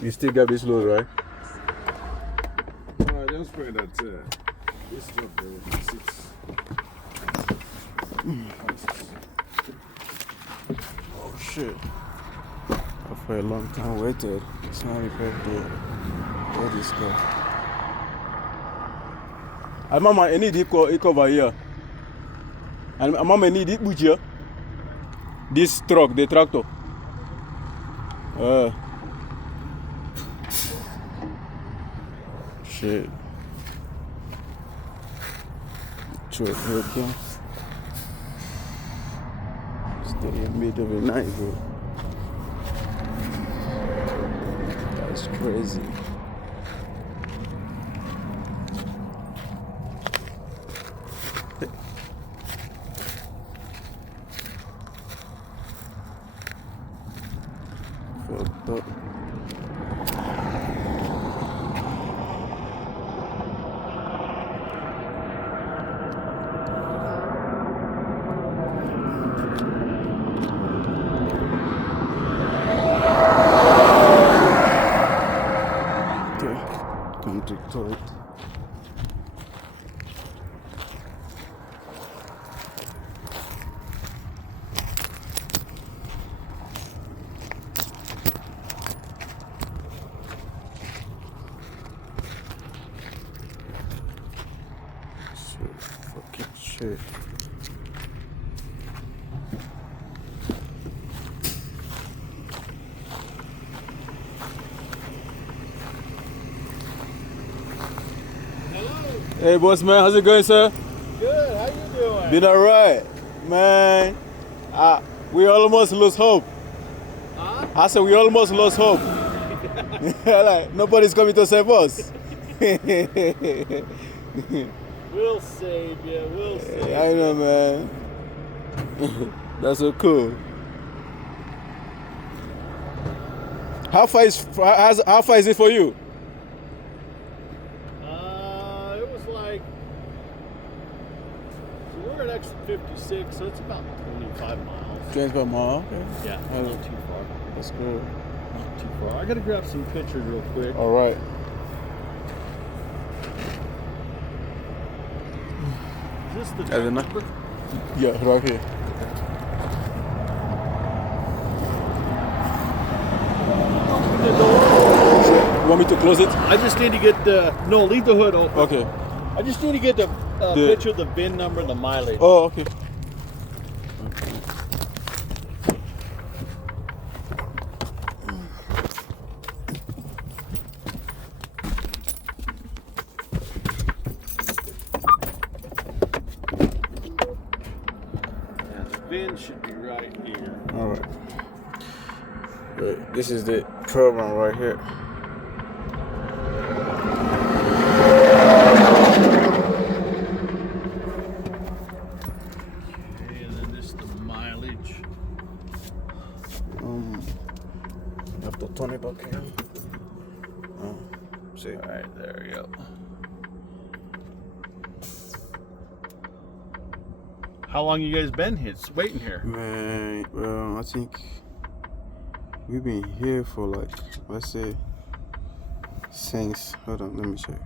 You still got this load, right? I just pray that this job there will be 6. Oh shit. For a long time waited. It's not repaired there. Where this go? And mama, I need it cover here. And mama, I need it butcher. This truck, the tractor. Shit. Truck right there. Stay in the middle of the night, bro. That's crazy. Fucked up. Come to toilet. Shit, fucking shit. Hey, boss man, how's it going, sir? Good, how you doing? Been alright, man. We almost lost hope. Huh? I said we almost lost hope. Like, nobody's coming to save us. We'll save you, we'll save you. I know, man. That's so cool. How far is it for you? It was like, so we're at exit 56, so it's about 25 miles. 25 miles, okay. Yeah, not too far. That's good. Not too far. I gotta grab some pictures real quick. All right. Is this the As track in- number? Yeah, right here. The door. You want me to close it? I just need to get the, no, leave the hood open. Okay. I just need to get the picture of the VIN number and the mileage. Oh, okay. And the VIN should be right here. All right. Wait, this is the program right here. Okay, and then this is the mileage. You have to turn it back here. See. All right, there we go. How long you guys been here? Waiting here? Man, well, I think we've been here for like, let's say, since, hold on, let me check.